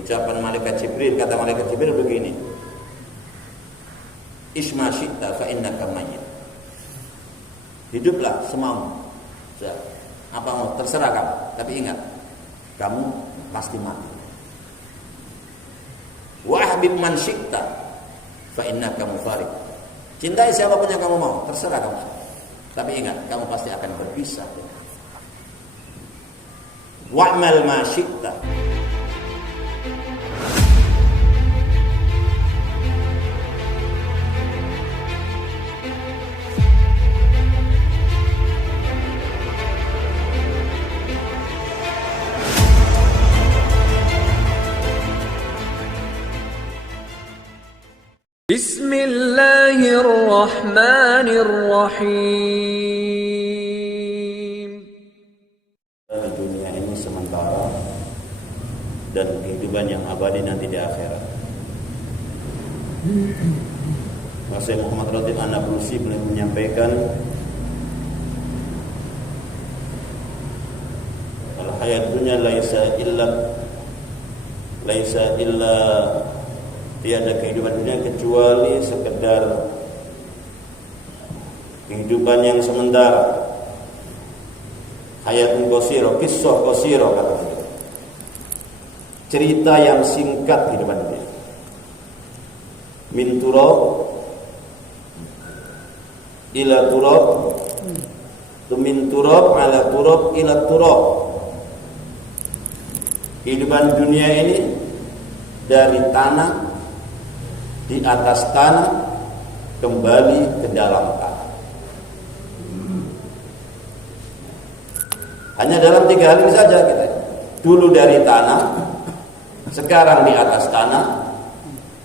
Ucapan malaikat Jibril, kata malaikat Jibril begini, Isma syi'ta fa innaka mayyit. Hiduplah semaumu. Apa mau terserah kamu, tapi ingat, kamu pasti mati. Wa ahbib man syi'ta fa innaka mufariq. Cintai siapapun yang kamu mau, terserah kamu. Tapi ingat, kamu pasti akan berpisah. Wa'mal ma syi'ta. Bismillahirrahmanirrahim. Dunia ini sementara dan kehidupan yang abadi nanti di akhirat. Rasul Muhammad radhiyallahu anhu beliau menyampaikan, al-hayat dunya laisa illa tiada kehidupan dunia kecuali sekedar kehidupan yang sementara. Hayatun qasira, qissah qasira kata beliau. Cerita yang singkat kehidupan dunia. Min turab ila turab, min turab ala turab ila turab. Kehidupan dunia ini dari tanah, di atas tanah, kembali ke dalam tanah. Hanya dalam 3 hal ini saja kita. Dulu dari tanah, sekarang di atas tanah,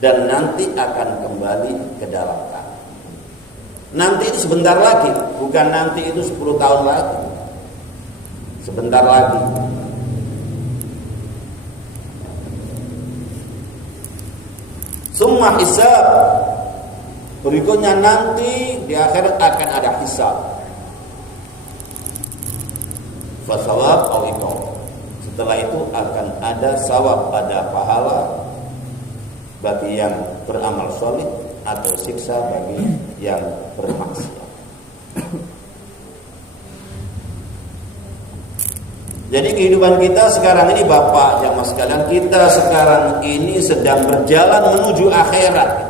dan nanti akan kembali ke dalam tanah. Nanti itu sebentar lagi, bukan nanti itu 10 tahun lagi. Sebentar lagi. Summa hisab. Berikutnya nanti di akhirat akan ada hisab. Fasawab atau iqab. Setelah itu akan ada sawab, ada pahala bagi yang beramal soleh atau siksa bagi yang bermaksiat. Jadi kehidupan kita sekarang ini, Bapak jamaah sekalian, kita sekarang ini sedang berjalan menuju akhirat.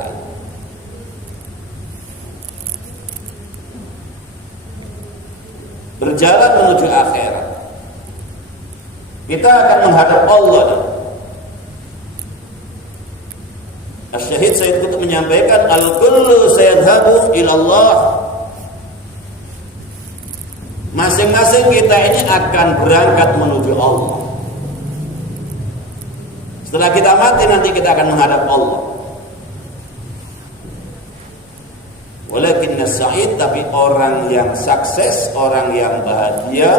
Berjalan menuju akhirat. Kita akan menghadap Allah. Asy-Syahid Sayyid Qutb menyampaikan, al-kullu sayadhabu ilallah. Masing-masing kita ini akan berangkat menuju Allah. Setelah kita mati nanti kita akan menghadap Allah. Walakin as-sa'id, tapi orang yang sukses, orang yang bahagia,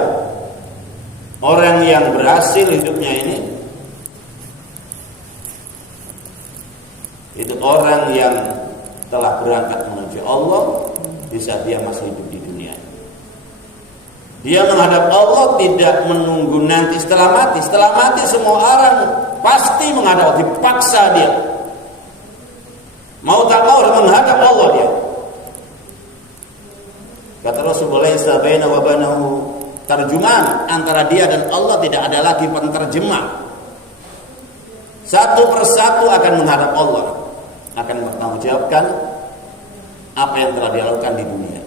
orang yang berhasil hidupnya ini, itu orang yang telah berangkat menuju Allah di saat dia masih hidup di dunia. Dia menghadap Allah, tidak menunggu nanti setelah mati. Setelah mati semua orang pasti menghadap, dipaksa dia. Mau tak mau harus menghadap Allah dia. Kata Rasulullah sallallahu wa bainahu tarjuman, antara dia dan Allah tidak ada lagi penterjemah. Satu persatu akan menghadap Allah, akan bertanggungjawabkan apa yang telah dia lakukan di dunia.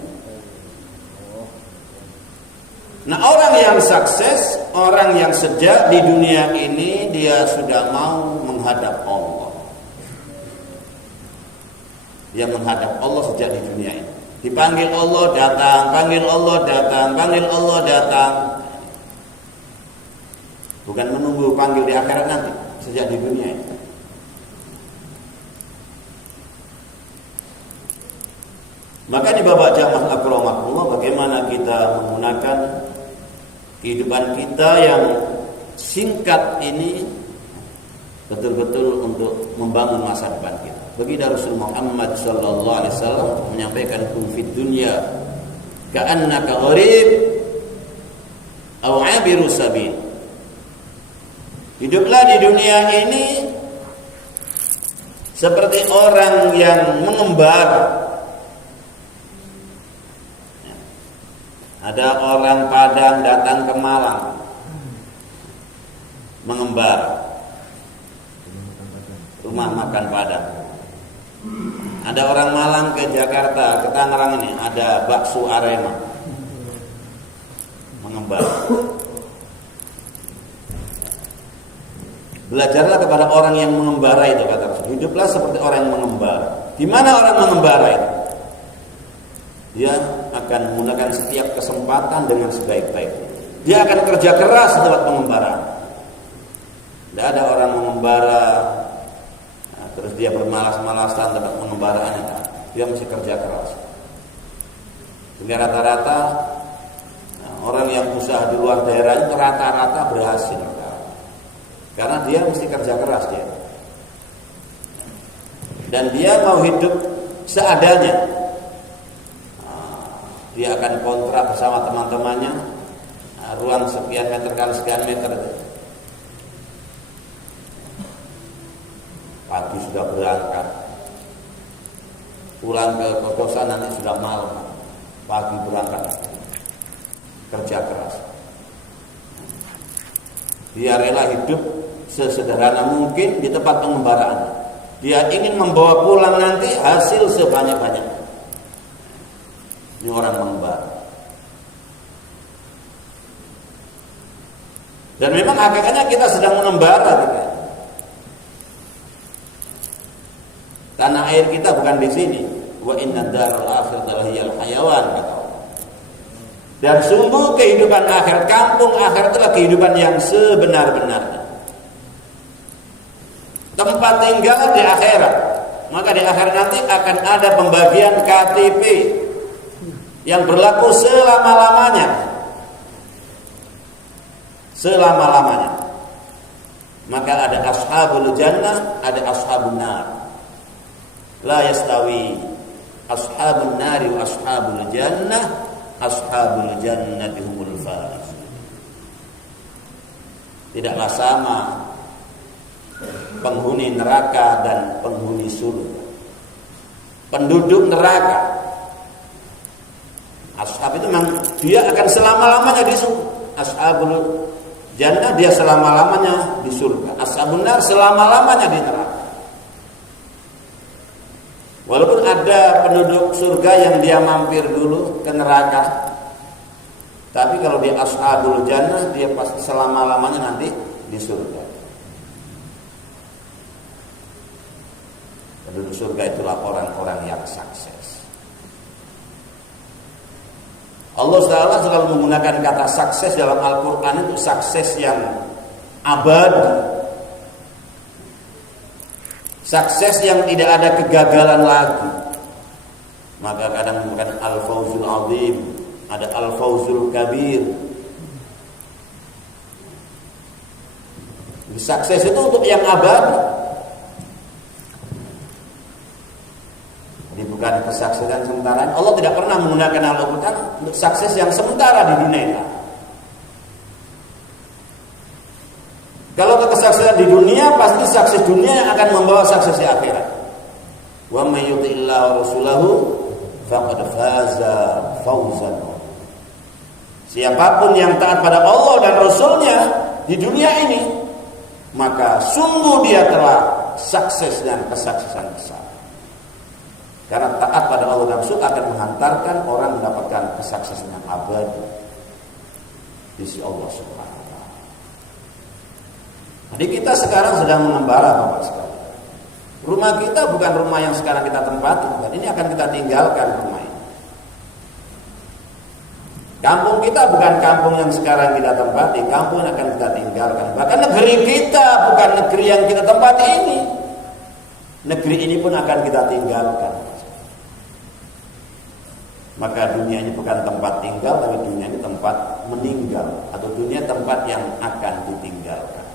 Nah, orang yang sukses, orang yang sejak di dunia ini dia sudah mau menghadap Allah. Dia menghadap Allah sejak di dunia ini. Dipanggil Allah datang, panggil Allah datang, panggil Allah datang. Bukan menunggu panggil di akhirat nanti, sejak di dunia ini. Maka di babak jamaah akramakumullah, bagaimana kita menggunakan kehidupan kita yang singkat ini betul-betul untuk membangun masa depan kita. Baginda Rasul Muhammad sallallahu alaihi wasallam menyampaikan, "Kun fid dunya ka'annaka gharib aw 'abiru sabil." Hiduplah di dunia ini seperti orang yang mengembara. Ada orang Padang datang ke Malang mengembara, rumah makan Padang. Ada orang Malang ke Jakarta, ke Tangerang ini ada bakso Arema mengembara. Belajarlah kepada orang yang mengembara itu, kata Rasul. Hiduplah seperti orang yang mengembara. Di mana orang mengembara itu? Dia akan menggunakan setiap kesempatan dengan sebaik-baiknya. Dia akan kerja keras di tempat pengembaraan. Tidak ada orang mengembara terus dia bermalas-malasan tempat pengembaraannya. Dia mesti kerja keras. Sehingga rata-rata orang yang usaha di luar daerah itu rata-rata berhasil. Karena dia mesti kerja keras dia. Dan dia mau hidup seadanya. Dia akan kontrak bersama teman-temannya ruang sekian meter kali sekian meter. Pagi sudah berangkat, pulang ke kosan nanti sudah malam. Pagi berangkat, kerja keras. Dia rela hidup sesederhana mungkin di tempat pengembaraan. Dia ingin membawa pulang nanti hasil sebanyak-banyaknya. Ini orang mengembara. Dan memang hakikatnya kita sedang mengembara gitu. Tanah air kita bukan di sini. Wa inna daral akhirata lahiyal hayawan, kata Allah. Dan sungguh kehidupan akhirat, kampung akhirat itulah kehidupan yang sebenar-benarnya. Tempat tinggal di akhirat. Maka di akhirat nanti akan ada pembagian KTP yang berlaku selama-lamanya. Selama-lamanya. Maka ada ashabul jannah, ada ashabun nar. La yastawi ashabun nari wa ashabul jannah. Ashabul jannati humul faizun. Tidaklah sama penghuni neraka dan penghuni surga. Penduduk neraka, ashab itu memang dia akan selama-lamanya di surga. Ashabul jannah dia selama-lamanya di surga. Ashabun nar selama-lamanya di neraka. Walaupun ada penduduk surga yang dia mampir dulu ke neraka, tapi kalau dia ashabul jannah dia pasti selama-lamanya nanti di surga. Penduduk surga itulah orang-orang yang sukses. Allah SWT selalu menggunakan kata sukses dalam Al-Quran itu sukses yang abadi. Sukses yang tidak ada kegagalan lagi. Maka kadang menggunakan al-fawzul azim, ada al-fawzul kabir. Sukses itu untuk yang abadi. Ini bukan kesuksesan sementara. Allah tidak pernah menggunakan Al-Quran untuk sukses yang sementara di dunia. Kalau kesuksesan di dunia, pasti sukses dunia yang akan membawa sukses di akhirat. Wa may yuti'illahu wa rasulahu faqad faza fawzan. Siapapun yang taat pada Allah dan Rasulnya di dunia ini, maka sungguh dia telah sukses dan kesuksesan besar. Karena taat pada Allah dan Rasul akan menghantarkan orang mendapatkan kesuksesan yang abadi di sisi Allah Subhanahu. Jadi kita sekarang sedang mengembara, Bapak sekalian. Rumah kita bukan rumah yang sekarang kita tempati, dan ini akan kita tinggalkan rumah ini. Kampung kita bukan kampung yang sekarang kita tempati, kampung yang akan kita tinggalkan. Bahkan negeri kita bukan negeri yang kita tempati ini. Negeri ini pun akan kita tinggalkan. Maka dunia ini bukan tempat tinggal, tapi dunia ini tempat meninggal, atau dunia tempat yang akan ditinggalkan.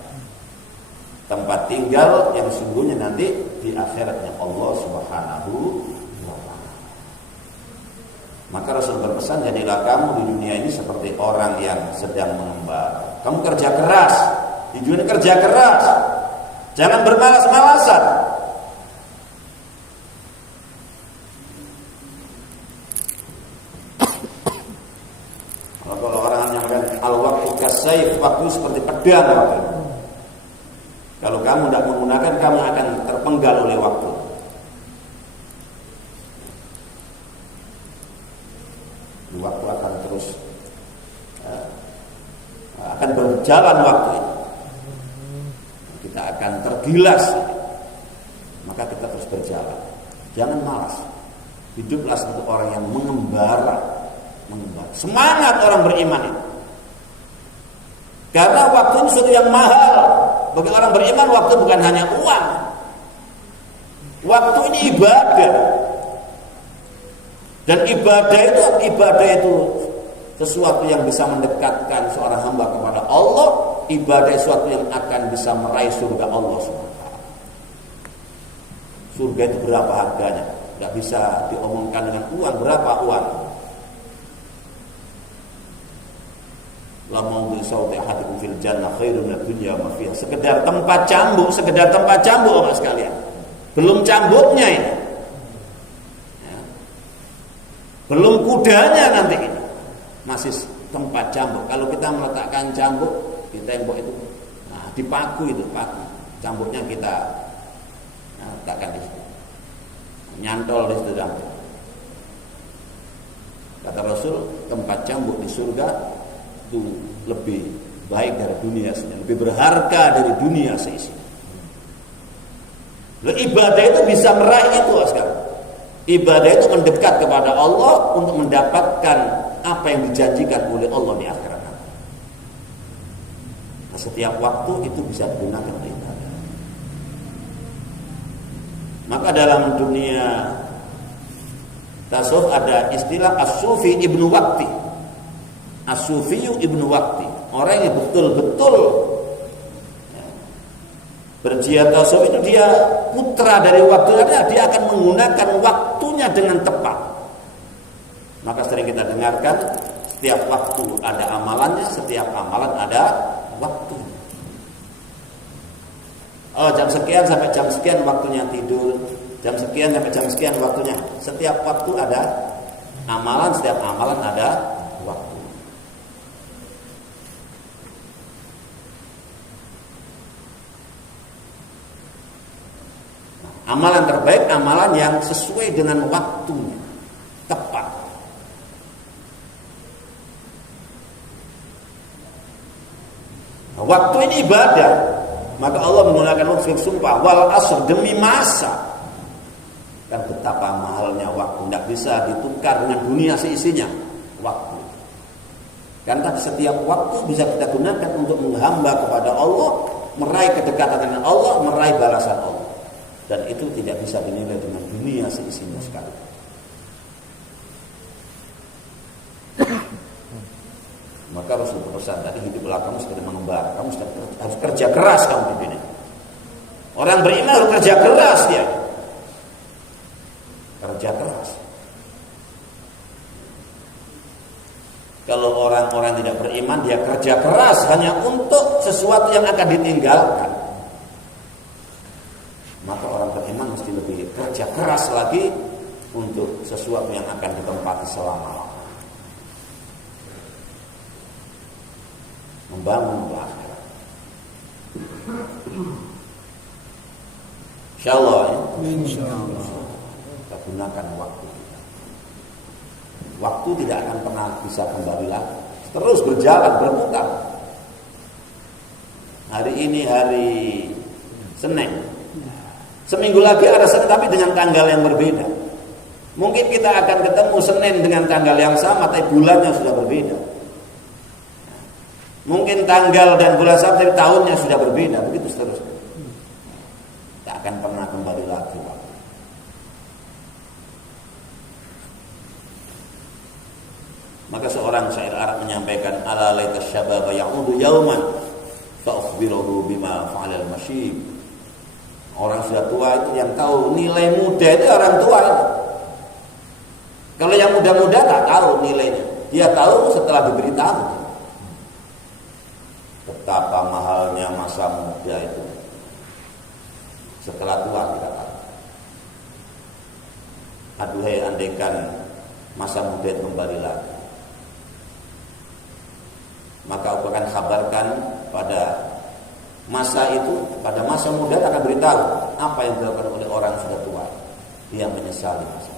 Tempat tinggal yang sungguhnya nanti di akhiratnya Allah Subhanahu wa ta'ala. Maka Rasul berpesan, jadilah kamu di dunia ini seperti orang yang sedang mengembara. Kamu kerja keras, di dunia kerja keras. Jangan bermalas-malasan. seperti pedang waktu itu. Kalau kamu tidak menggunakan, kamu akan terpenggal oleh waktu. Waktu akan terus akan berjalan waktu ini. Kita akan tergilas. Maka kita terus berjalan. Jangan malas. Hiduplah seperti orang yang mengembara. Semangat orang beriman itu. Karena waktu ini sesuatu yang mahal. Bagi orang beriman, waktu bukan hanya uang. Waktu ini ibadah. Dan ibadah itu sesuatu yang bisa mendekatkan seorang hamba kepada Allah. Ibadah sesuatu yang akan bisa meraih surga Allah SWT. Surga itu berapa harganya? Tidak bisa diomongkan dengan uang. Berapa uang? La mawdi sawti ahadikum fil jannah khairun minad dunya ma fiha. Sekedar tempat cambuk Bapak sekalian. Belum cambuknya ini. Ya. Belum kudanya nanti ini. Masih tempat cambuk. Kalau kita meletakkan cambuk di tembok itu, nah, di paku itu, paku. Cambuknya kita letakkan di situ. Nyantol di situ cambuk. Kata Rasul, tempat cambuk di surga itu lebih baik dari dunia seisinya, lebih berharga dari dunia seisinya. Ibadah itu bisa meraih itu sekarang. Ibadah itu mendekat kepada Allah untuk mendapatkan apa yang dijanjikan oleh Allah di akhirat. Nah, setiap waktu itu bisa digunakan untuk ibadah. Maka dalam dunia tasawuf ada istilah as-sufi ibnu waqti. As-sufiyu ibnu waqti, orang yang betul-betul berjihad tasawuf itu dia putra dari waktunya, dia akan menggunakan waktunya dengan tepat. Maka sering kita dengarkan, setiap waktu ada amalannya, setiap amalan ada waktunya. Oh, jam sekian sampai jam sekian waktunya tidur, jam sekian sampai jam sekian waktunya. Setiap waktu ada amalan, setiap amalan ada waktu. Amalan terbaik, amalan yang sesuai dengan waktunya, tepat. Nah, waktu ini ibadah, maka Allah menggunakan waktu sumpah, wal asr, demi masa. Kan betapa mahalnya waktu, tidak bisa ditukar dengan dunia seisinya. Waktu. Karena setiap waktu bisa kita gunakan untuk menghamba kepada Allah, meraih kedekatan dengan Allah, meraih balasan Allah. Dan itu tidak bisa dinilai dengan dunia seisinya sekali. Maka Rasul berpesan tadi, hiduplah kamu seperti mengembara. Kamu harus kerja keras kamu di dunia. Orang beriman harus kerja keras dia. Kerja keras. Kalau orang-orang tidak beriman, dia kerja keras hanya untuk sesuatu yang akan ditinggalkan. Maka orang beriman mesti lebih kerja keras lagi untuk sesuatu yang akan ditempati selama-lamanya. Membangun akhirat. Insyaallah ya. Insyaallah. Kita gunakan waktu kita. Waktu tidak akan pernah bisa kembali lagi. Terus berjalan, berputar. Hari ini hari Senin. Seminggu lagi ada Senin tapi dengan tanggal yang berbeda. Mungkin kita akan ketemu Senin dengan tanggal yang sama tapi bulannya sudah berbeda. Mungkin tanggal dan bulan sama tapi tahunnya sudah berbeda. Begitu seterusnya. Tak akan pernah kembali lagi waktu. Maka seorang syair Arab menyampaikan, ala laita syababa ya'udu yauman fa ukhbiruhu bima fa'alal masyib. Orang sudah tua itu yang tahu nilai muda itu orang tua itu. Kalau yang muda-muda tak tahu nilainya. Dia tahu setelah diberitahu. Betapa mahalnya masa muda itu. Setelah tua kita tahu. Aduhai andaikan masa muda itu kembali lagi. Maka aku akan kabarkan pada masa itu, pada masa muda akan beritahu apa yang dilakukan oleh orang yang sudah tua. Dia menyesali masa.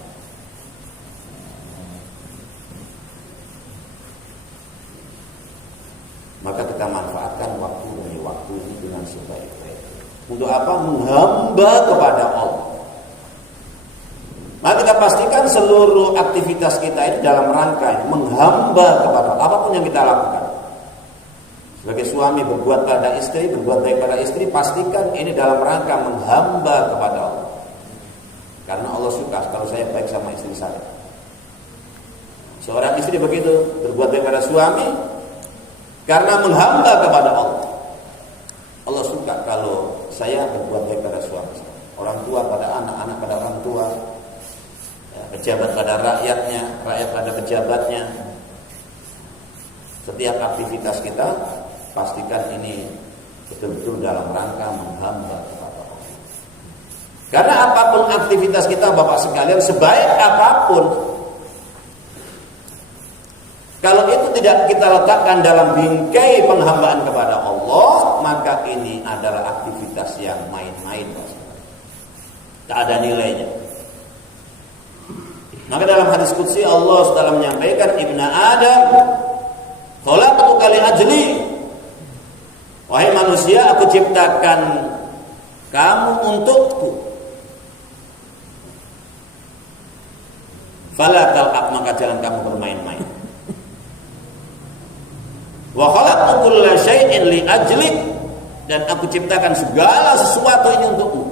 Maka kita manfaatkan waktu demi waktu ini dengan sebaik-baiknya. Untuk apa? Menghamba kepada Allah. Maka kita pastikan seluruh aktivitas kita ini dalam rangka menghamba kepada Allah. Apapun yang kita lakukan. Sebagai suami berbuat pada istri, berbuat baik pada istri, pastikan ini dalam rangka menghamba kepada Allah. Karena Allah suka kalau saya baik sama istri saya. Seorang istri begitu, berbuat baik pada suami karena menghamba kepada Allah. Allah suka kalau saya berbuat baik pada suami saya. Orang tua pada anak, anak pada orang tua, pejabat pada rakyatnya, rakyat pada pejabatnya. Setiap aktivitas kita pastikan ini betul-betul dalam rangka menghamba kepada Allah. Karena apapun aktivitas kita Bapak sekalian, sebaik apapun, kalau itu tidak kita letakkan dalam bingkai penghambaan kepada Allah, maka ini adalah aktivitas yang main-main, tak ada nilainya. Maka dalam hadis qudsi Allah sudah menyampaikan, Ibnu Adam, khalaqtuka li ajli. Wahai manusia, aku ciptakan kamu untukku. Fala tal'ab, maka jangan kamu bermain-main. Wa khalaqtu kulla syai'in li ajlik, dan aku ciptakan segala sesuatu ini untukmu.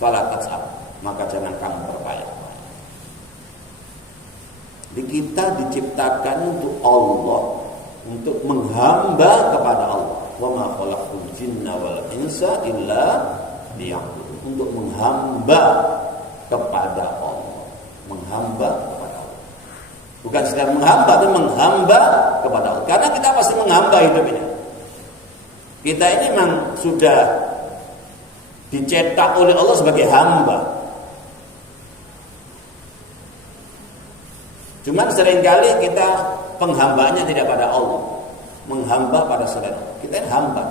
Fala tas'ab, maka jangan kamu berpayah-payah. Jadi kita diciptakan untuk Allah, untuk menghamba kepada Allah. Wa ma khalaqtul jinna wal insa illa liya'budun, untuk menghamba kepada Allah, menghamba kepada Allah. Bukan sekedar menghamba, tapi menghamba kepada Allah. Karena kita pasti menghamba hidup ini. Kita ini memang sudah dicetak oleh Allah sebagai hamba. Cuman seringkali kita penghambaannya tidak pada Allah, menghamba pada selain Allah. Kita ini hamba.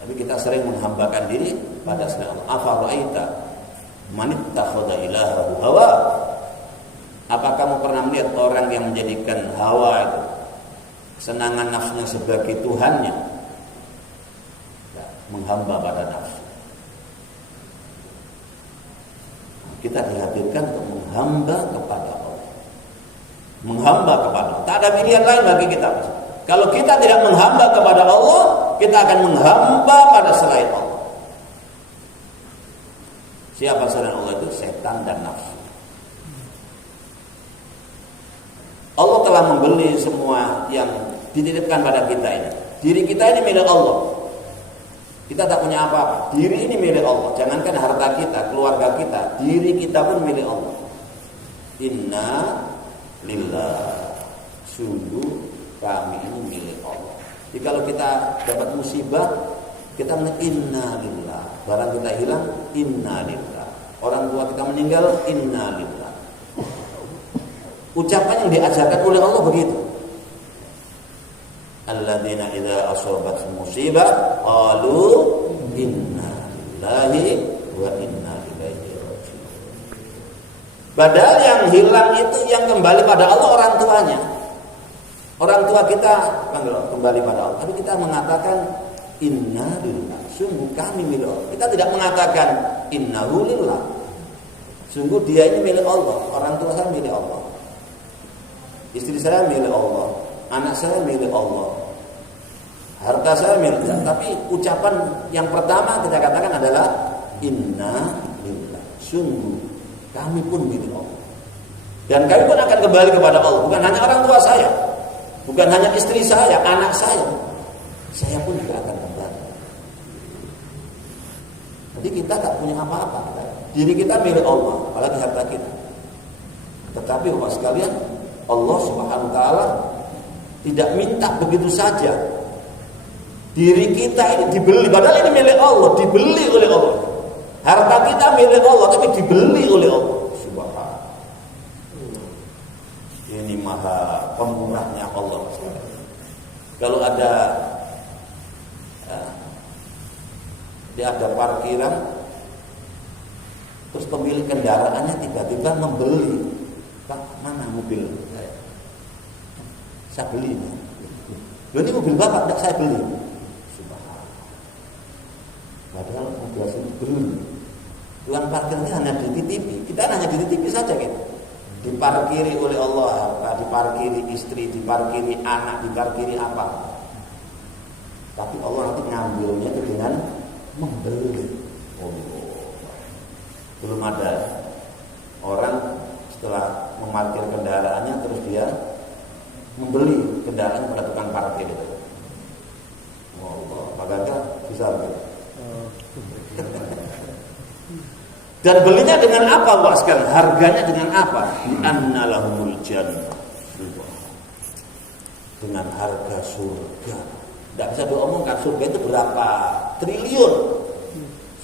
Tapi kita sering menghambakan diri pada selain Allah. Afara'aita man ittakhadha ilahahu hawa. Apa kamu pernah melihat orang yang menjadikan hawa itu, kesenangan nafsunya sebagai Tuhannya? Ya, menghamba pada nafsu. Kita dihadirkan untuk menghamba kepada Allah. Menghamba kepada Allah. Tak ada pilihan lain bagi kita. Kalau kita tidak menghamba kepada Allah, kita akan menghamba pada selain Allah. Siapa selain Allah itu? Setan dan nafsu. Allah telah membeli semua yang dititipkan pada kita ini. Diri kita ini milik Allah. Kita tak punya apa-apa. Diri ini milik Allah. Jangankan harta kita, keluarga kita, diri kita pun milik Allah. Inna lillah, sungguh kami ini milik Allah. Jadi kalau kita dapat musibah, kita inna lillah. Barang kita hilang, inna lillah. Orang tua kita meninggal, inna lillah. Ucapan yang diajarkan oleh Allah begitu. Alladzina idza asabat musibah qalu inna lillahi wa inna ilaihi raji'un. Padahal yang hilang itu yang kembali pada Allah orang tuanya. Orang tua kita kembali pada Allah. Tapi kita mengatakan inna lillah, sungguh kami milik Allah. Kita tidak mengatakan innahu lillah, sungguh dia ini milik Allah. Orang tua saya milik Allah, istri saya milik Allah, anak saya milik Allah, harta saya milik Allah. Tapi ucapan yang pertama kita katakan adalah inna lillah, sungguh kami pun milik Allah. Dan kami pun akan kembali kepada Allah. Bukan hanya orang tua saya, bukan hanya istri saya, anak saya pun juga akan kembali. Jadi kita tak punya apa-apa. Diri kita milik Allah, apalagi harta kita. Tetapi Bapak sekalian, Allah Subhanahu wa taala tidak minta begitu saja. Diri kita ini dibeli, padahal ini milik Allah, dibeli oleh Allah. Harta kita milik Allah, tapi dibeli oleh Allah. Subhanallah. Ini maha pemurahnya Allah. Kalau dia ada parkiran, terus pemilik kendaraannya tiba-tiba membeli, Pak, mana mobil saya beli. Loh, ini mobil Bapak, tidak saya beli. Subhanallah. Padahal mobil itu beli. Tuan parkirnya hanya dititipi, kita hanya dititipi saja gitu. Diparkiri oleh Allah, diparkiri istri, diparkiri anak, diparkiri apa. Tapi Allah nanti ngambilnya itu dengan membeli. Belum ada orang setelah memarkir kendaraannya terus dia membeli kendaraan pada tukang parkir itu. Allah, apakah bisa begitu? Dan belinya dengan apa, Pak sekalian? Harganya dengan apa? Anna lahumul jannah. Dengan harga surga. Tidak bisa diomongkan surga itu berapa triliun.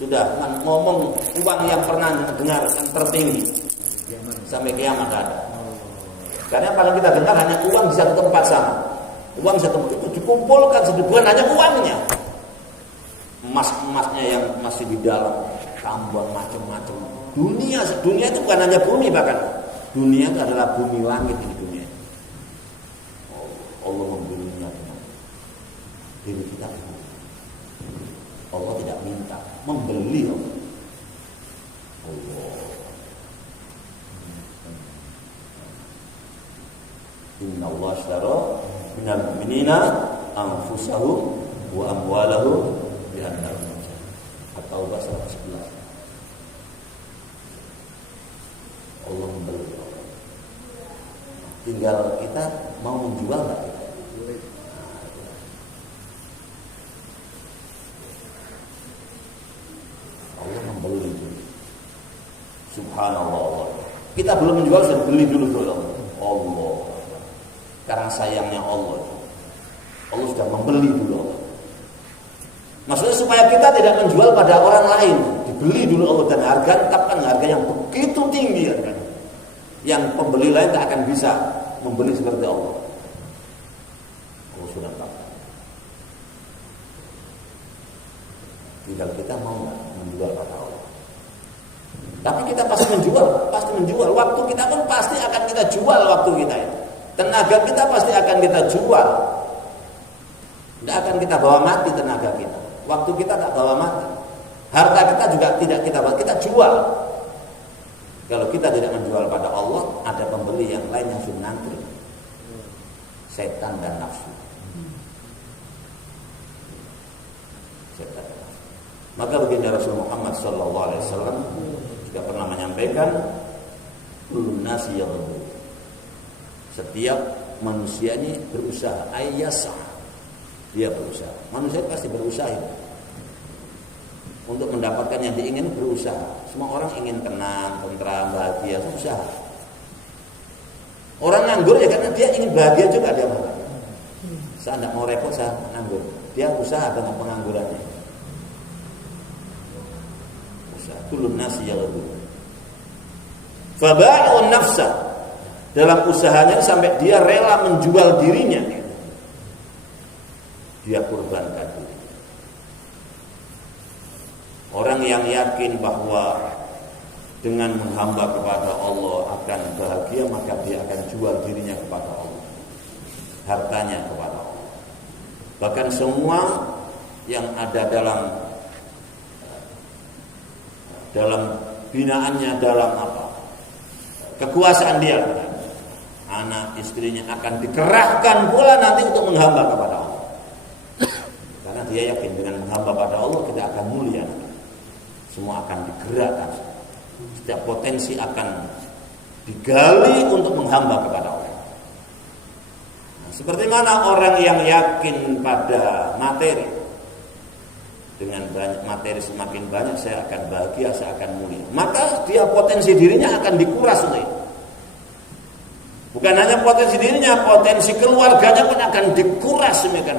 Sudah ngomong uang yang pernah dengar yang tertinggi sampai kiamat ada. Karena yang paling kita dengar hanya uang di satu tempat sama. Uang di satu tempat itu dikumpulkan bukan hanya uangnya. Emas-emasnya yang masih di dalam, tambang macam-macam. Dunia itu bukan hanya bumi, bahkan dunia itu adalah bumi langit ini dunia. Allah membelinya dengan diri kita. Allah tidak minta, membeli Allah. Inna Allah ashtara minal mu'minina anfusahum wa amwalahum bi anna lahumul jannah. At-Taubah 111. Allah membeli. Tinggal kita mau menjual enggak kita? Allah membeli dulu. Subhanallah. Kita belum menjual, sudah beli dulu Allah. Karena sayangnya Allah sudah membeli dulu Allah. Maksudnya supaya kita tidak menjual pada orang lain, dibeli dulu Allah dan harga tetapkan harga yang begitu tinggi harganya. Yang pembeli lain tak akan bisa membeli seperti Allah. Allah sudah tahu. Tinggal kita mau nggak menjual pada Allah. Tapi kita pasti menjual. Waktu kita pun pasti akan kita jual waktu kita itu. Tenaga kita pasti akan kita jual. Tidak akan kita bawa mati tenaga kita. Waktu kita tak bawa mati. Harta kita juga tidak kita bawa, kita jual. Kalau kita tidak menjual pada Allah, ada pembeli yang lain yang sudah ngantri. Setan dan nafsu. Setan dan nafsu. Maka baginda Rasul Muhammad SAW juga pernah menyampaikan, kullu nasi yaghdu. Setiap manusia ini berusaha, ayyasa. Dia berusaha. Manusia pasti berusaha untuk mendapatkan yang diingin, berusaha. Semua orang ingin tenang, tentram, bahagia, usaha. Orang nganggur ya karena dia ingin bahagia juga dia mau. Saya tidak mau repot, saya nganggur. Dia usaha dengan penganggurannya. Usaha. Kulun nasi yaghdu. Fabai'un nafsa. Dalam usahanya sampai dia rela menjual dirinya. Dia kurbankan diri. Orang yang yakin bahwa dengan menghamba kepada Allah akan bahagia, maka dia akan jual dirinya kepada Allah, hartanya kepada Allah. Bahkan semua yang ada dalam binaannya, dalam kekuasaan dia, anak istrinya akan dikerahkan pula nanti untuk menghamba kepada Allah. Karena dia yakin dengan menghamba pada Allah kita akan mulia. Semua akan digerakkan. Setiap potensi akan digali untuk menghamba kepada Allah. Nah, seperti mana orang yang yakin pada materi. Dengan banyak materi, semakin banyak saya akan bahagia, saya akan mulia. Maka dia potensi dirinya akan dikuras oleh. Bukan hanya potensi dirinya, potensi keluarganya pun akan dikuras semikian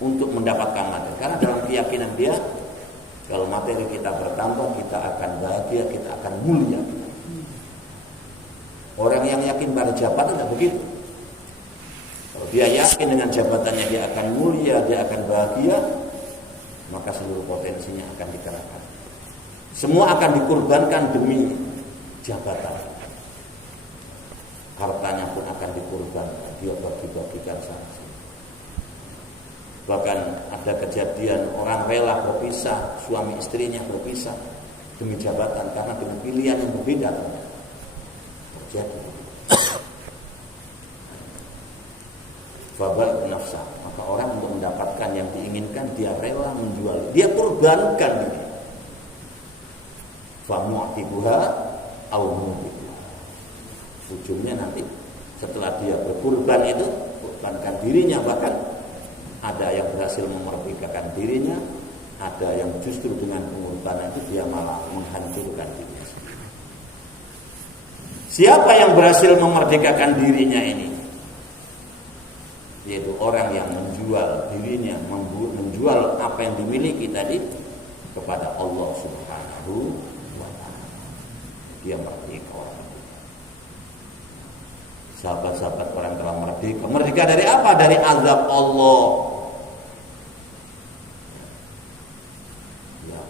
untuk mendapatkan materi. Karena dalam keyakinan dia, kalau materi kita bertambah, kita akan bahagia, kita akan mulia. Orang yang yakin pada jabatan tidak begitu. Kalau Kalau dia yakin dengan jabatannya dia akan mulia, dia akan bahagia, maka seluruh potensinya akan dikerahkan. Semua akan dikorbankan demi jabatan. Hartanya pun akan dikorbankan, dia bagi-bagikan saja. Bahkan ada kejadian orang rela berpisah, suami istrinya berpisah demi jabatan karena demi pilihan yang berbeda. Terjadi. Babak nafsa, maka orang untuk mendapatkan yang diinginkan dia rela menjual, dia korbankan diri. Famu'tibuha au mu'tibuha. Ujungnya nanti setelah dia berkorban itu, korbankan dirinya, bahkan ada yang berhasil memerdekakan dirinya, ada yang justru dengan pengorbanan itu dia malah menghancurkan dirinya sendiri. Siapa yang berhasil memerdekakan dirinya ini? Yaitu orang yang menjual dirinya, menjual apa yang dimiliki tadi kepada Allah Subhanahu wa ta'ala. Dia merdeka orang. Sahabat-sahabat orang telah merdeka. Merdeka dari apa? Dari azab Allah. Ya.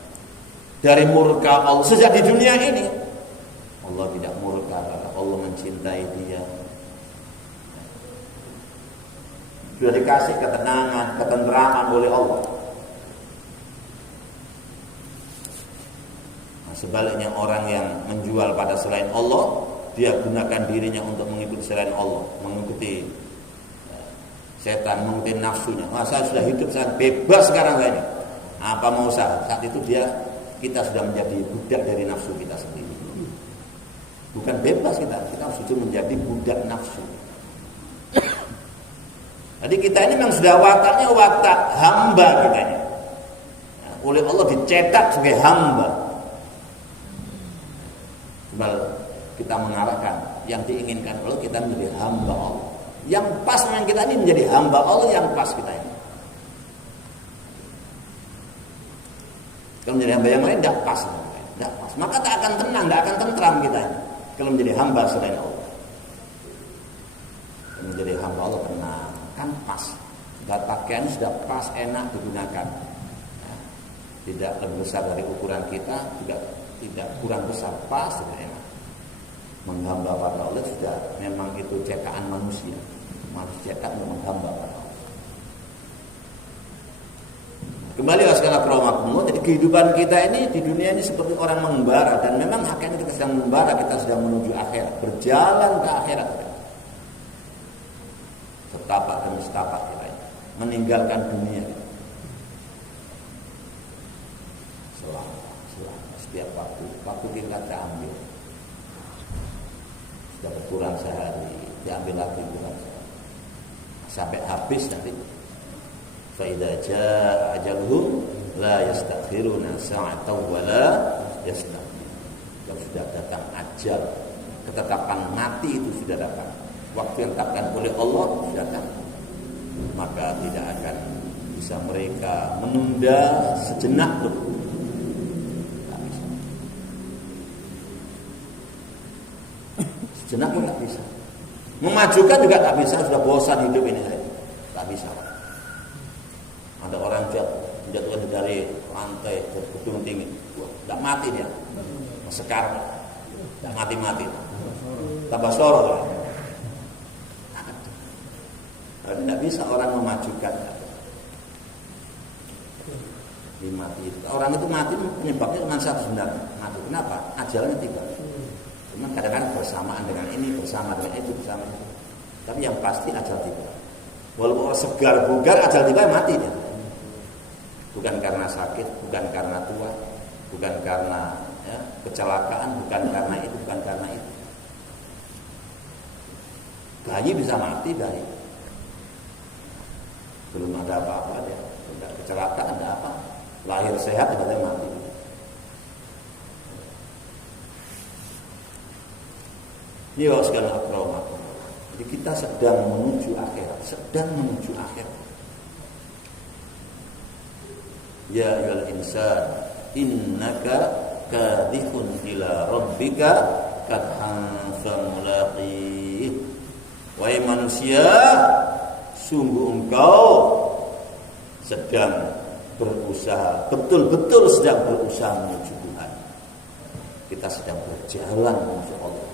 Dari murka Allah. Sejak di dunia ini Allah tidak murka, Allah mencintai dia. Sudah dikasih ketenangan, ketenteraman oleh Allah. Nah, sebaliknya orang yang menjual pada selain Allah, dia gunakan dirinya untuk mengikuti selain Allah, mengikuti setan, mengikuti nafsunya. Wah, saya sudah hidup, saya bebas sekarang kayaknya. Apa mau saya? Saat itu kita sudah menjadi budak dari nafsu kita sendiri. Bukan bebas kita sudah menjadi budak nafsu. Jadi kita ini memang sudah wataknya watak hamba kita ini. Oleh Allah dicetak sebagai hamba. Sebab kita mengarahkan yang diinginkan Allah, kita menjadi hamba Allah. Yang pas memang kita ini menjadi hamba Allah yang pas kita ini. Kalau menjadi hamba yang lain tidak pas, tidak pas. Maka tak akan tenang, tidak akan tentram kita ini. Kalau menjadi hamba selain Allah, menjadi hamba Allah tenang. Kan pas, dan pakaian sudah pas, enak digunakan, ya, tidak lebih besar dari ukuran kita, juga tidak kurang besar, pas, sudah enak. Menghamba pada Allah sudah memang itu cetakan manusia cetak menghamba pada Allah. Kembali sekali ke rumahmu. Jadi kehidupan kita ini di dunia ini seperti orang mengembara, dan memang hakikatnya kita sedang mengembara, kita sedang menuju akhirat, berjalan ke akhirat. Setapak demi setapak kita meninggalkan dunia. Selama setiap waktu kita ambil. Sudah berkurang sehari, diambil lagi kurang sehari. Sampai habis nanti. Fa idza jaa ajaluhum la yastakhiruna sa'atan wa la yastaqdimun. Kalau sudah datang ajal, ketetapan mati itu sudah datang. Waktu yang ditetapkan oleh Allah sudah datang, maka tidak akan bisa mereka menunda sejenak pun. Tak bisa. Sejenak pun tak bisa. Memajukan juga tak bisa. Sudah bosan hidup ini saya. Tak bisa. Ada orang jatuh dari lantai ke gedung tinggi, tidak mati dia. Sekarang tidak mati-mati. Tambah sorot. Tidak bisa orang memajukan. Mati. Orang itu mati penyebabnya cuma satu sebenarnya. Mati. Kenapa? Ajalnya tiba. Cuma kadang-kadang bersamaan dengan ini, bersama dengan itu, bersama itu. Tapi yang pasti ajal tiba. Walaupun orang segar bugar, ajal tiba mati dia. Bukan karena sakit, bukan karena tua, bukan karena kecelakaan, bukan karena itu, bukan karena itu. Bayi bisa mati bayi. Belum ada apa-apa dia, tidak kecelakaan, ada apa, lahir sehat tiba-tiba mati. Ini harus sekali akromat. Jadi kita sedang menuju akhirat, Ya ayyuhal insan, innaka kadhifun ila rabbika kadhan famulaqih. Wahai manusia, sungguh engkau sedang berusaha, betul-betul sedang berusaha menuju Tuhan. Kita sedang berjalan menuju Allah.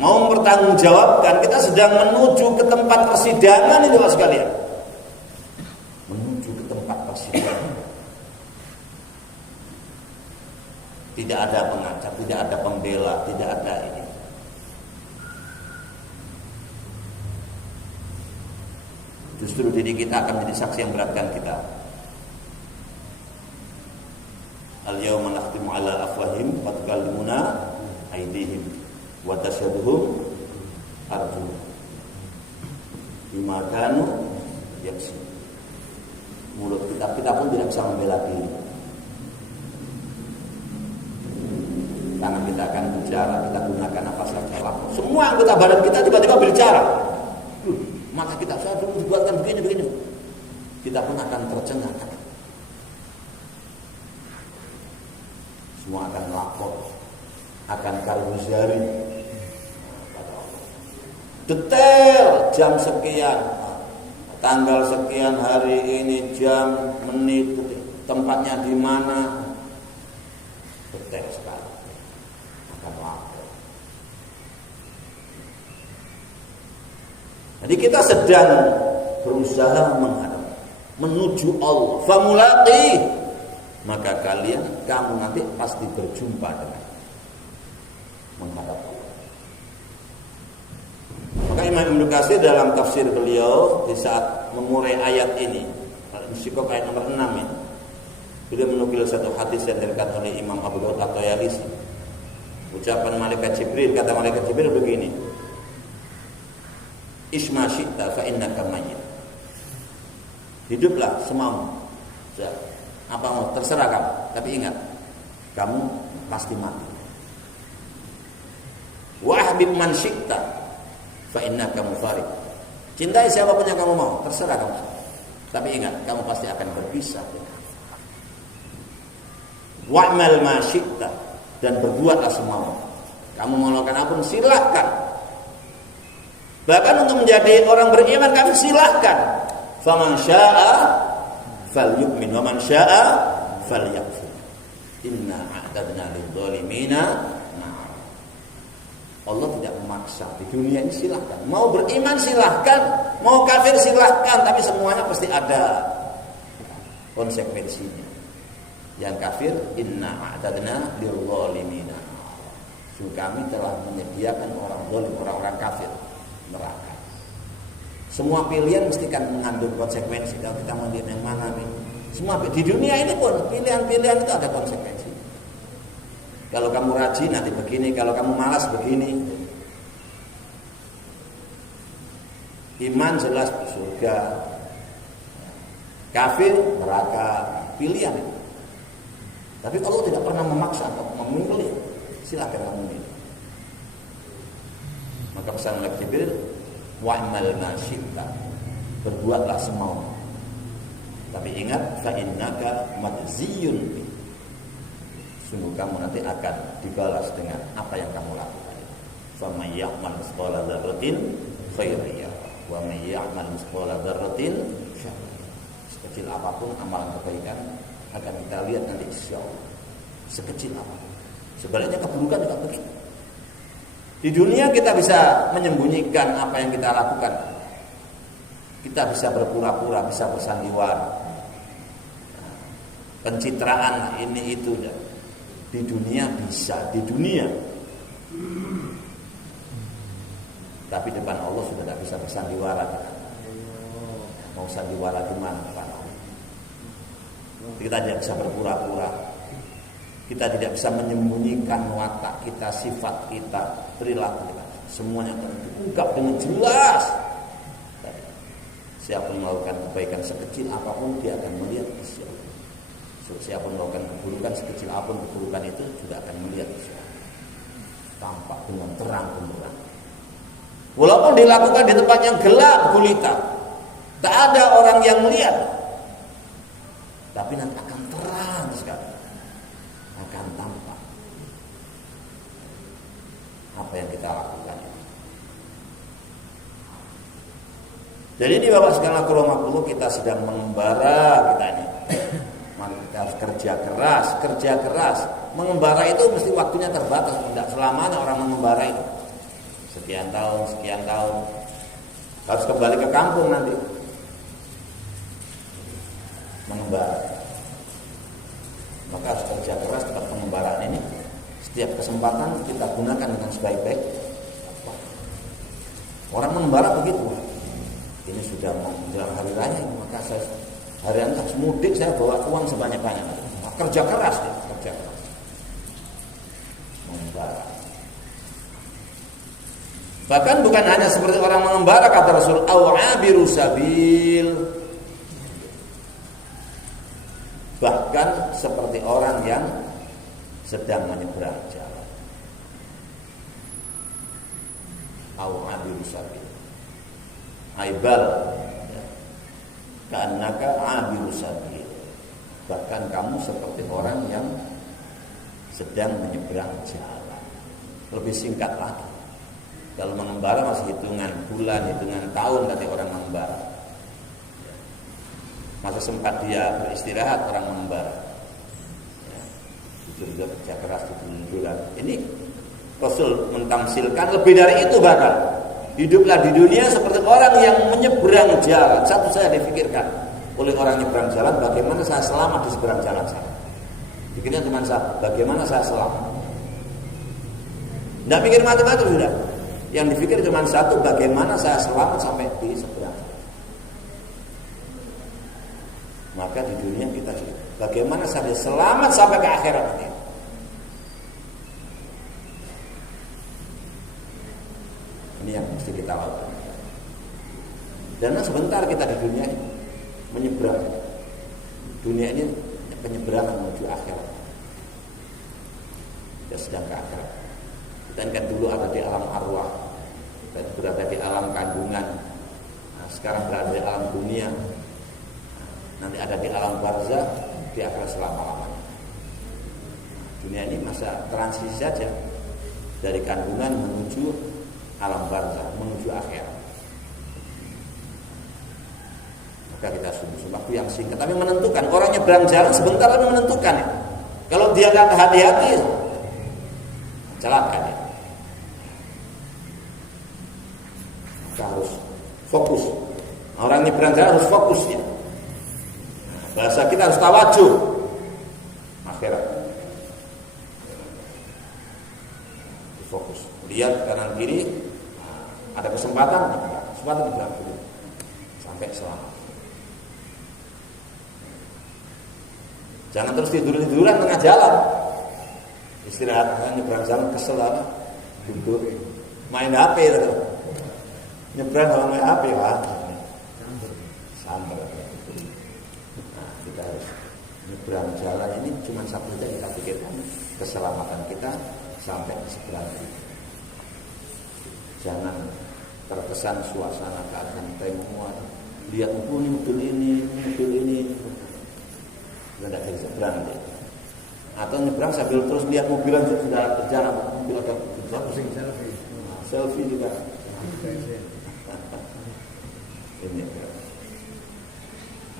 Mau mempertanggungjawabkan, kita sedang menuju ke tempat persidangan itu Pak sekalian. Menuju ke tempat persidangan. Tidak ada pengacar, tidak ada pembela, tidak ada ini. Justru diri kita akan menjadi saksi yang beratkan kita. Al-yawma nakhtimu ala afwahim wa tukallimuna aydihim wa tashhaduhum arjuluhum bima kanu yaksibun. Mulut kita pun tidak bisa membela diri. Tangan kita akan bicara, kita gunakan apa saja lapor. Semua anggota badan kita tiba-tiba berbicara. Maka kita saya dulu dibuatkan begini. Kita pun akan tercengang. Semua akan lapor, akan karuzari. Detail jam sekian, tanggal sekian, hari ini, jam, menit, tempatnya di mana. Detail sekali. Akan lapor. Jadi kita sedang berusaha menghadap menuju Allah. Famulaqi, maka kamu nanti pasti berjumpa dengan menghadap Allah. Maka Imam Ibnu Katsir dalam tafsir beliau di saat mengurai ayat ini, Al-Insyiqaq ayat nomor 6 ini, beliau menukil satu hadis yang diriwayatkan oleh Imam Abu Daud At-Tayalisi. Ucapan malaikat Jibril, kata malaikat Jibril begini, Isma syi'ta fa innaka mayyit. Hiduplah semaumu. Apa mau terserah kamu, tapi ingat kamu pasti mati. Wa ahbib man syi'ta fa innaka mufariq. Cintai siapapun yang kamu mau, terserah kamu. Tapi ingat kamu pasti akan berpisah. Wa'mal ma syi'ta, dan berbuatlah semaumu. Kamu mau melakukan apa pun silahkan. Bahkan untuk menjadi orang beriman kami silahkan. Faman syaa falyu'min wa man syaa falyakfur. Inna a'tadna lidzalimina nar. Allah tidak memaksa. Di dunia ini silahkan. Mau beriman silahkan, mau kafir silahkan, tapi semuanya pasti ada konsekuensinya. Yang kafir, inna a'tadna lidzalimina nar. Kami telah menyediakan orang zalim, orang-orang kafir, neraka. Semua pilihan mesti kan mengandung konsekuensi. Kalau kita mau lihat yang mana nih, semua di dunia ini pun pilihan-pilihan itu ada konsekuensi. Kalau kamu rajin nanti begini, kalau kamu malas begini. Iman jelas surga, kafir neraka, pilihan. Tapi Allah tidak pernah memaksa untuk memilih. Silakan kamu milih. Maka pesan oleh Jibril, wa'mal ma syi'ta, berbuatlah semaumu. Tapi ingat, fa innaka majziyun bi. Sungguh kamu nanti akan dibalas dengan apa yang kamu lakukan. Fa may ya'mal mithqala dzarratin khairan yarah, wa may ya'mal mithqala dzarratin syarran yarah. Sekecil apapun amalan kebaikan akan kita lihat nanti insyaallah. Sekecil apapun. Sebaliknya keburukan juga begitu. Di dunia kita bisa menyembunyikan apa yang kita lakukan. Kita bisa berpura-pura, bisa bersandiwara. Pencitraan ini itu. Di dunia bisa, di dunia. Tapi depan Allah sudah tidak bisa bersandiwara. Mau sandiwara gimana depan Allah? Kita tidak bisa berpura-pura. Kita tidak bisa menyembunyikan watak kita, sifat kita, perilaku kita. Semuanya terungkap dengan jelas. Siapa yang melakukan kebaikan sekecil apapun dia akan melihat siapa. Siapa yang melakukan keburukan sekecil apapun keburukan itu juga akan melihat siapa. Tampak dengan terang benderang. Walaupun dilakukan di tempat yang gelap gulita, tak ada orang yang melihat. Tapi nanti akan terang sekali. Akan tampak apa yang kita lakukan. Jadi ini Bapak sekalian akramakumullah, kita sedang mengembara kita ini. Maka kita harus kerja keras. Mengembara itu mesti waktunya terbatas, tidak selamanya orang mengembara itu. Sekian tahun. Harus kembali ke kampung nanti. Mengembara. Maka harus kerja keras dalam pengembaraan ini. Setiap kesempatan kita gunakan dengan sebaik-baik. Orang mengembara begitu. Ini sudah mau menjelang hari raya, maka saya hari ini harus mudik, saya bawa uang sebanyak-banyaknya. Kerja keras. Mengembara. Bahkan bukan hanya seperti orang mengembara, kata Rasul, awabiru sabil. Bahkan seperti orang yang sedang menyeberang jalan. Awabiru sabil. Aibal, ka'annaka abiru sabil. Bahkan kamu seperti orang yang sedang menyeberang jalan. Lebih singkat lagi. Kalau mengembara masih hitungan bulan, hitungan tahun nanti orang mengembara. Masa sempat dia beristirahat orang mengembara. Itu juga kerja keras, tidur-tiduran. Ini Rasul mentamsilkan lebih dari itu bahkan. Hiduplah di dunia seperti orang yang menyeberang jalan. Satu saya dipikirkan oleh orang nyeberang jalan, bagaimana saya selamat di seberang jalan saya. Pikirnya cuma satu, bagaimana saya selamat. Tidak pikir macam-macam sudah. Yang dipikir cuma satu, bagaimana saya selamat sampai di seberang. Maka di dunia kita juga, bagaimana saya selamat sampai ke akhirat nanti. Ini yang mesti kita lakukan. Dan sebentar kita di dunia ini menyeberang. Dunia ini penyeberangan menuju akhirat. Kita sedang ke akhirat. Kita kan dulu ada di alam arwah, dan berada di alam kandungan. Nah, sekarang berada di alam dunia. Nanti ada di alam barzah, di akhirat selama-lamanya. Dunia ini masa transisi saja dari kandungan menuju alam barzah, menuju akhirat. Maka kita sungguh-sungguh waktu yang singkat tapi menentukan. Orang nyebrang jalan sebentar tapi menentukan ya. Kalau dia nggak hati-hati, celaka dia. Maka harus fokus. Orang nyebrang jalan harus fokus ya. Bahasa kita harus tawajuh akhirat. Fokus. Lihat kanan kiri, ada kesempatan diambil sampai selamat. Jangan terus tiduran tengah jalan. Istirahat nyebrang jalan kesel apa? Duduk main HP itu. Nyebrang kalau main HP wah. Sambar. Nah, kita harus nyebrang jalan ini cuma satu saja kita pikirkan, keselamatan kita sampai di seberang itu. Jangan terkesan suasana keadaan temuan, lihat mobil ini, nggak ada yang seberang deh. Atau nyebrang sambil terus lihat mobilan sudah berjalan, mobil ada berjalan, selfie juga. Ini.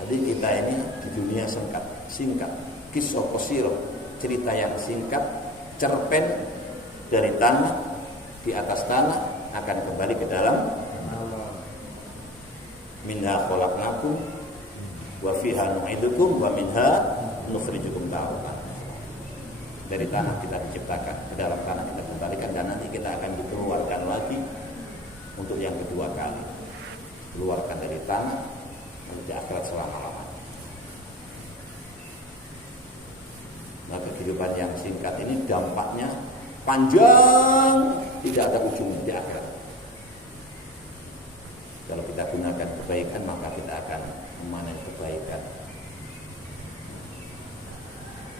Jadi kita ini di dunia singkat, kisah qasirah, cerita yang singkat, cerpen dari tanah, di atas tanah akan kembali ke dalam. Minha khalaqnakum wa fiha nu'idukum wa minha nukhrijukum taratan. Dari tanah kita diciptakan, ke dalam tanah kita kembalikan, dan nanti kita akan dikeluarkan lagi untuk yang kedua kali. Keluarkan dari tanah menuju akhirat selama-lamanya. Maka kehidupan yang singkat ini dampaknya panjang, tidak ada ujungnya di akhirat. Kalau kita gunakan kebaikan, maka kita akan memanen kebaikan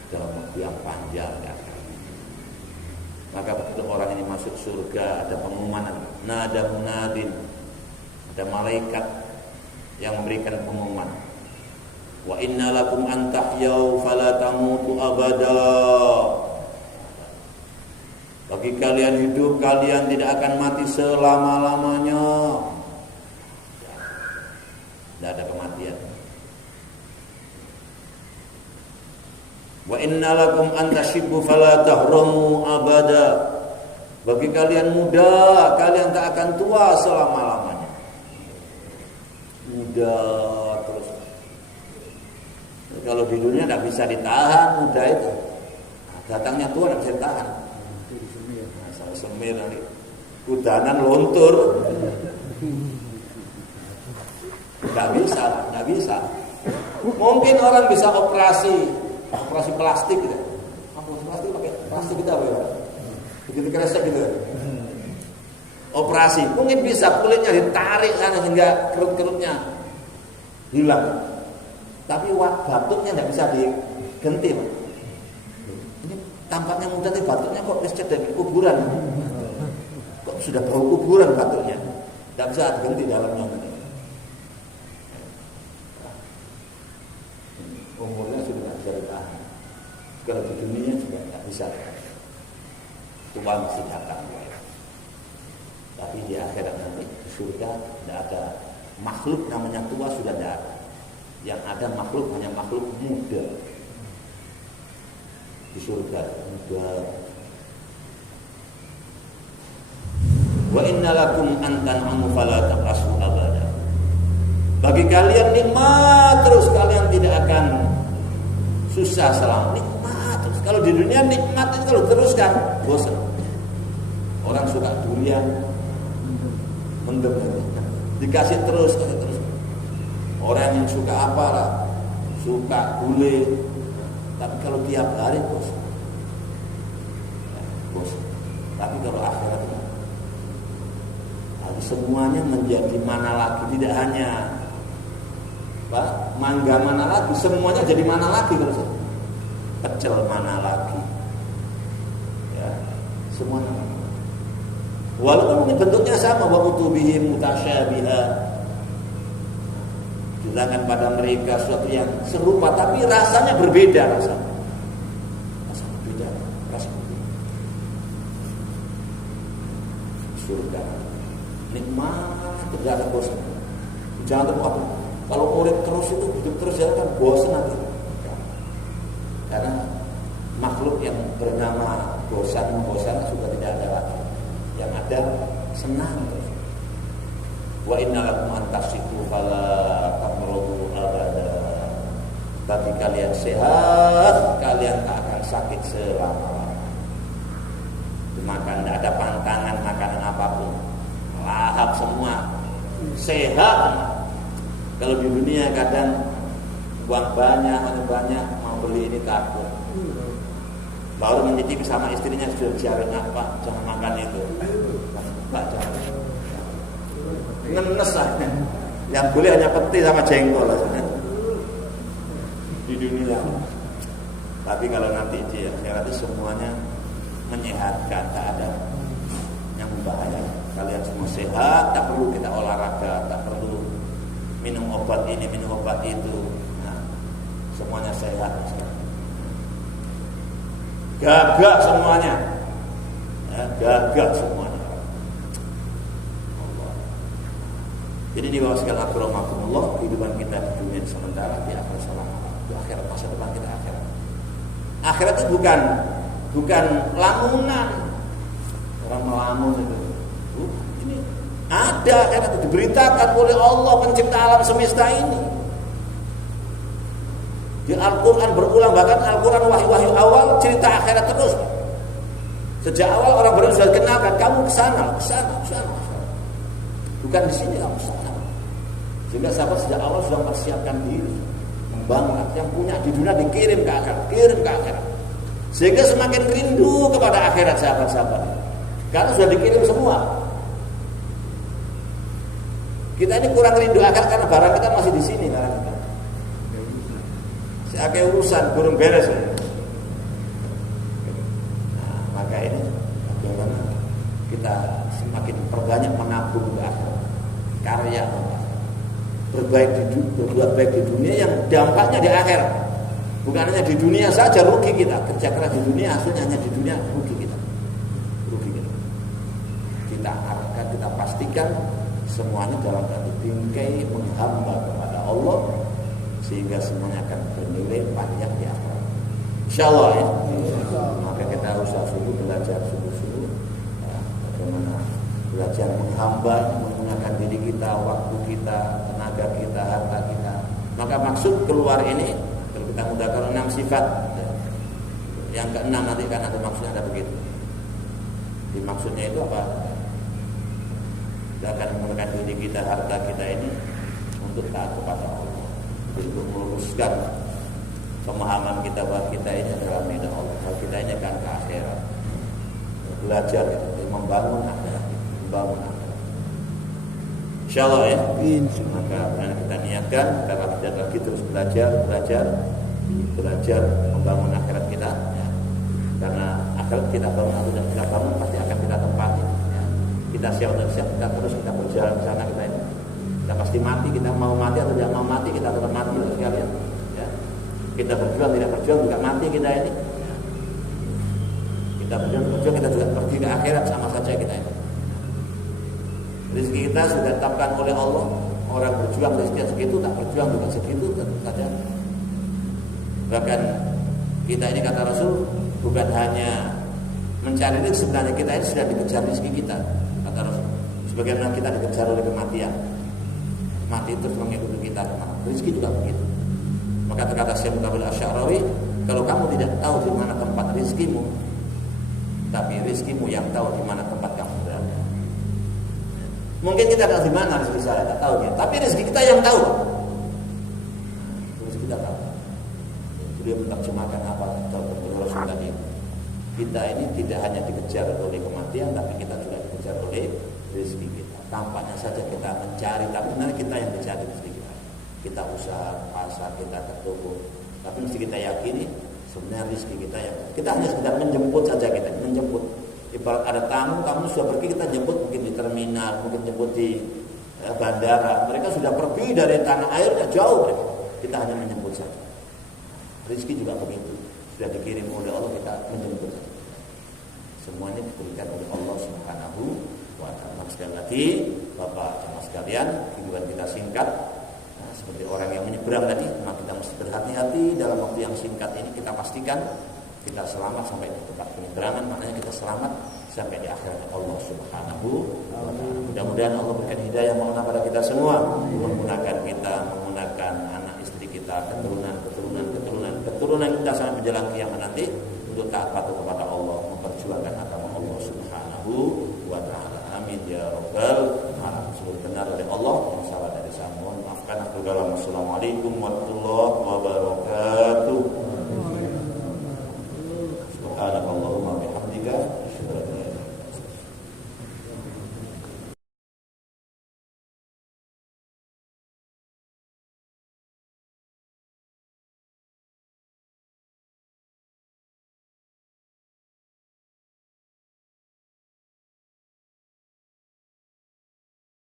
dalam waktu yang panjang di akhirat. Maka begitu orang ini masuk surga, ada pengumuman, nada munadin, ada malaikat yang memberikan pengumuman, wa inna lakum an tahyau fala tamutu abada. Bagi kalian hidup, kalian tidak akan mati selama-lamanya. Wa innalakum antashibbu fala tahramu abada. Bagi kalian muda, kalian tak akan tua selama-lamanya. Muda terus. Kalau di dunia tidak bisa ditahan muda itu. Datangnya tua tidak bisa ditahan. Asal semir nanti kudanan lontur. Tidak bisa. Mungkin orang bisa operasi plastik gitu. Operasi plastik pakai plastik kita apa ya? Begitu kresek gitu. Operasi, mungkin bisa kulitnya ditarik sana sehingga kerut-kerutnya hilang. Tapi batuknya tidak bisa diganti, Pak. Ini tampaknya muda tapi batuknya kok lecet dari kuburan. Kok sudah bau kuburan batuknya. Tidak bisa diganti dalamnya. Umurnya sudah tidak bisa ditahan. Kalau di dunia juga tidak bisa. Tua mesti datang. Tapi di akhirat nanti di surga tidak ada makhluk namanya tua, sudah tidak ada. Yang ada makhluk hanya makhluk muda. Di surga muda. Wa innalakum an tan'amu fala taqasu abada. Bagi kalian nikmat terus, kalian tidak akan susah selama nikmat terus. Kalau di dunia nikmat itu kalau teruskan bosan. Orang suka durian, mendem, dikasih terus. Orang yang suka apa lah, suka gulai, tapi kalau tiap hari bosan. Tapi kalau akhirat semuanya menjadi mana lagi, tidak hanya mangga mana lagi, semuanya jadi mana lagi kalau pecel mana lagi, ya semuanya. Walaupun mungkin bentuknya sama, wa utubihi mutasyabiha, dilangkan pada mereka sesuatu yang serupa, tapi rasanya berbeda, rasa berbeda, rasa berbeda. Surga nikmat, tidak ada bosan. Jangan terlalu kalau urip terus itu hidup terus ya kan bosan nanti. Karena makhluk yang bernama bosan sudah tidak ada lagi. Yang ada senang terus. Wa innalakum antasiku fala tamrudu abada. Bagi kalian sehat, kalian tak akan sakit selama-lamanya. Makan tidak ada pantangan makanan apapun. Lahap semua, sehat. Kalau di dunia kadang uang banyak mau beli ini takut. Baru menyicipi sama istrinya sudah siarin apa, jangan makan itu. Pak jangan. Ngenes aja. Yang boleh hanya peti sama jengkol aja. Di dunia. Tapi kalau nanti dia nanti semuanya menyehatkan, tak ada yang membahayakan. Kalian semua sehat, tak perlu kita olahraga, tak perlu minum obat ini, minum obat itu. Nah, semuanya sehat. Gagah semuanya, ya, gagah semuanya. Allah. Jadi di bawah segala akramakumullah, kehidupan kita di dunia sementara, di akhirat selama. Di akhirat masa depan kita akhirat. Akhirat itu bukan lamunan. Orang melamun itu. Ini ada akhirat itu diberitakan oleh Allah pencipta alam semesta ini. Di Al-Quran berulang, bahkan Al-Quran wahyu-wahyu awal cerita akhirat terus. Sejak awal orang beriman sudah kenalkan, kamu kesana. Bukan di sini, kamu kesana. Sehingga sahabat sejak awal sudah mempersiapkan diri, membangun yang punya di dunia dikirim ke akhirat, sehingga semakin rindu kepada akhirat sahabat-sahabat. Karena sudah dikirim semua. Kita ini kurang rindu akhirat karena barang kita masih di sini, barang kita. Sebagai urusan burung beres. Nah, maka ini bagaimana kita semakin perbanyak menabung ke akhirat, karya berbuat baik di dunia yang dampaknya di akhirat. Bukan hanya di dunia saja rugi kita, kerja keras di dunia hasilnya hanya di dunia rugi kita. Kita pastikan semuanya dalam satu bingkai menghamba kepada Allah, sehingga semuanya akan bernilai panjang di akhirat. Insyaallah ya. Maka kita usah belajar sungguh-sungguh ya, bagaimana belajar menghamba, menggunakan diri kita, waktu kita, tenaga kita, harta kita. Maka maksud keluar ini kalau kita mudahkan 6 sifat ya. Yang ke-6 nanti kan ada maksudnya ada begitu. Di maksudnya itu apa? Kita akan menggunakan diri kita, harta kita ini untuk taat kepada Allah, untuk meluruskan pemahaman kita bahwa kita ini adalah milik Allah, bahwa kita ini akan ke akhirat. Belajar itu membangun akhirat, membangun akhirat. Insyaallah ya. Maka kita niatkan kita tidak lagi terus belajar membangun akhirat kita. Ya. Karena akhirat kita bangun atau tidak kita bangun pasti akan kita tempati. Ya. Kita siap kita terus kita berjalan ke sana kita ini. Kita pasti mati, kita mau mati atau tidak mau mati kita tetap mati sekalian. Ya. Kita berjuang tidak berjuang juga mati kita ini. Ya. Kita berjuang kita juga pergi ke akhirat sama saja kita ini. Rezeki kita sudah ditetapkan oleh Allah. Orang berjuang rezeki segitu, tak berjuang juga segitu tentu saja. Bahkan kita ini kata Rasul bukan hanya mencari rezeki, sebenarnya kita ini sudah dikejar rezeki kita kata Rasul. Sebagaimana kita dikejar oleh kematian. Mati terus mengikuti kita kemana. Rezeki juga begitu. Maka kata Syekh Muhammad Asy'arawi, kalau kamu tidak tahu di mana tempat rezekimu, tapi rezekimu yang tahu di mana tempat kamu berada. Mungkin kita tahu di mana rezeki saya, tak tahu dia. Tapi rezeki kita yang tahu. Rezeki kita tahu. Beliau menerjemahkan apa contoh Rasul tadi. Kita ini tidak hanya dikejar oleh kematian, tapi kita juga dikejar oleh rezeki kita. Tampaknya saja kita mencari, tapi sebenarnya kita yang mencari rezeki kita. Kita usaha, pasar, kita ke toko. Tapi mesti kita yakini sebenarnya rezeki kita yang kita hanya sekedar menjemput saja kita, menjemput. Ibarat ada tamu sudah pergi, kita jemput mungkin di terminal, mungkin jemput di bandara. Mereka sudah pergi dari tanah airnya jauh mereka. Kita hanya menjemput saja. Rezeki juga begitu. Sudah dikirim oleh Allah, kita menjemput saja. Semuanya diberikan oleh Allah Subhanahu wa ta'ala. Sekali lagi, Bapak jemaah sekalian, kehidupan kita singkat. Nah, seperti orang yang menyeberang tadi, maka kita mesti berhati-hati dalam waktu yang singkat ini. Kita pastikan kita selamat sampai di tempat penyeberangan, maknanya kita selamat sampai di akhirat Allah Subhanahu wa ta'ala. Mudah-mudahan Allah berikan hidayah maulana pada kita semua, menggunakan anak istri kita, keturunan kita sampai menjelang kiamat nanti untuk taat patuh kepada Allah, memperjuangkan agama Allah Subhanahu wa ta'ala. Amin ya rabbal alamin. Semoga benar dari Allah, yang salah dari saya mohon maafkan. Assalamualaikum warahmatullahi